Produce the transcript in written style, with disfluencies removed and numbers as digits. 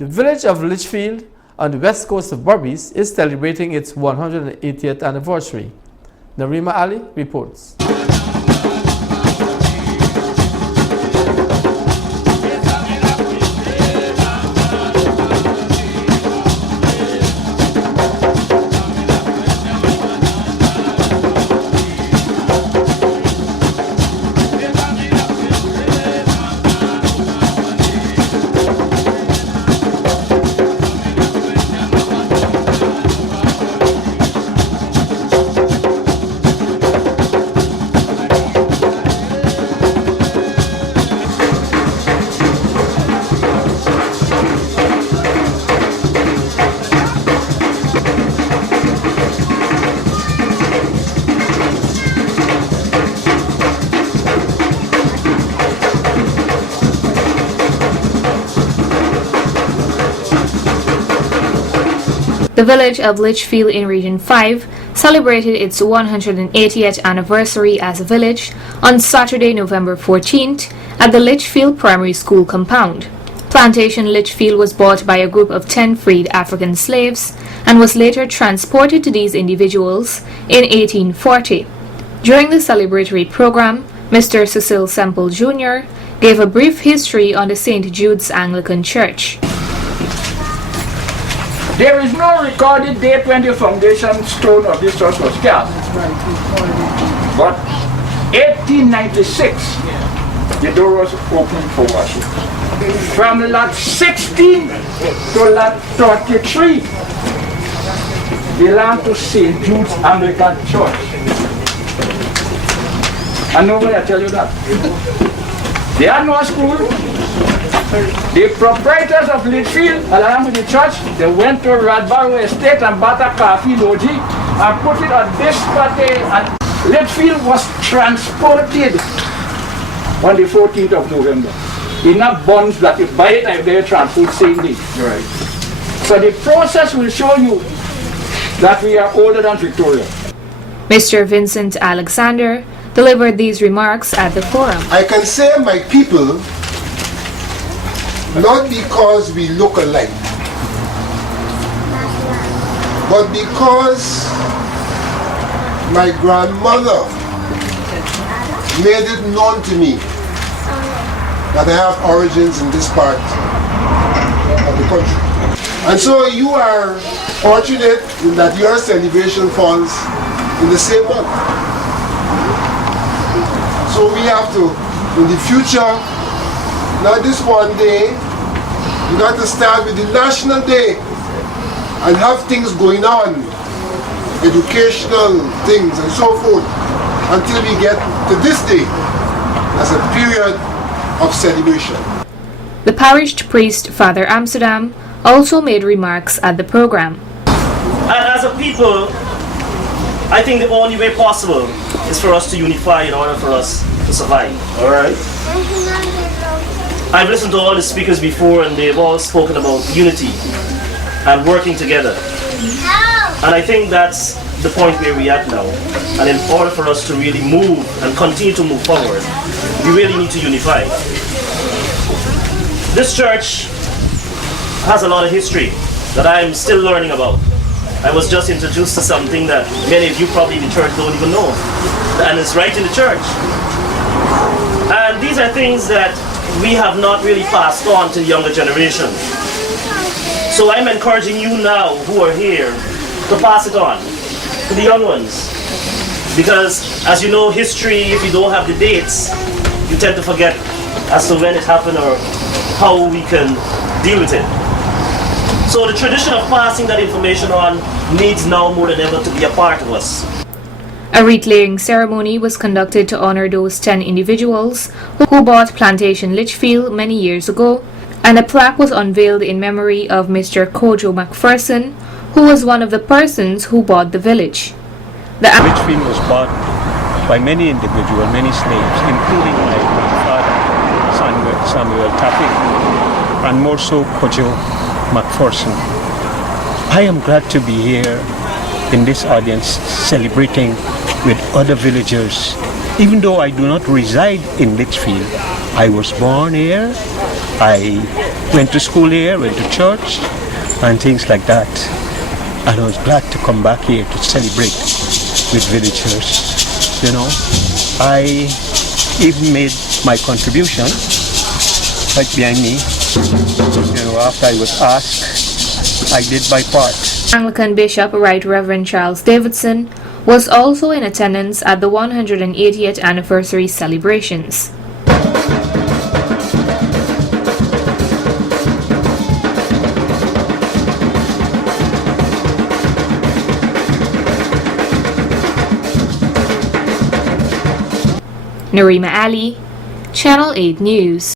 The village of Lichfield on the west coast of Berbice is celebrating its 180th anniversary. Narima Ali reports. The village of Lichfield in Region 5 celebrated its 180th anniversary as a village on Saturday, November 14th at the Lichfield Primary School compound. Plantation Lichfield was bought by a group of 10 freed African slaves and was later transported to these individuals in 1840. During the celebratory program, Mr. Cecil Semple Jr. gave a brief history on the St. Jude's Anglican Church. There is no recorded date when the foundation stone of this church was cast. But 1896, the door was opened for worship. From lot 16 to lot 33 belong to St. Jude's Anglican Church. And nobody will tell you that. They had no school. The proprietors of Lichfield, along with the church, they went to Radborough Estate and bought a coffee logie and put it on this party, and Lichfield was transported on the 14th of November. Enough bonds that you buy it and they transport same day. Right. So the process will show you that we are older than Victoria. Mr. Vincent Alexander delivered these remarks at the forum. I can say my people, not because we look alike, but because my grandmother made it known to me that I have origins in this part of the country. And so you are fortunate in that your celebration falls in the same month. So we have to, in the future, not this one day, you got to start with the national day and have things going on, educational things and so forth, until we get to this day as a period of celebration. The parish priest, Father Amsterdam, also made remarks at the program. And as a people, I think the only way possible is for us to unify in order for us to survive. All right? I've listened to all the speakers before and they've all spoken about unity and working together. And I think that's the point where we're at now. And in order for us to really move and continue to move forward, we really need to unify. This church has a lot of history that I'm still learning about. I was just introduced to something that many of you probably in the church don't even know. And it's right in the church. And these are things that we have not really passed on to the younger generation. So I'm encouraging you now who are here to pass it on to the young ones. Because as you know, history, if you don't have the dates, you tend to forget as to when it happened or how we can deal with it. So the tradition of passing that information on needs now more than ever to be a part of us. A wreath laying ceremony was conducted to honor those 10 individuals who bought Plantation Lichfield many years ago, and a plaque was unveiled in memory of Mr. Kojo McPherson, who was one of the persons who bought the village. Lichfield was bought by many individuals, many slaves, including my grandfather, Samuel Tapping, and more so Kojo McPherson. I am glad to be here in this audience celebrating with other villagers. Even though I do not reside in Lichfield, I was born here I went to school here, went to church, and things like that. And I was glad to come back here to celebrate with villagers. You know, I even made my contribution right behind me. You know, after I was asked, I did my part. Anglican Bishop Right Reverend Charles Davidson was also in attendance at the 180th anniversary celebrations. Narima Ali, Channel 8 News.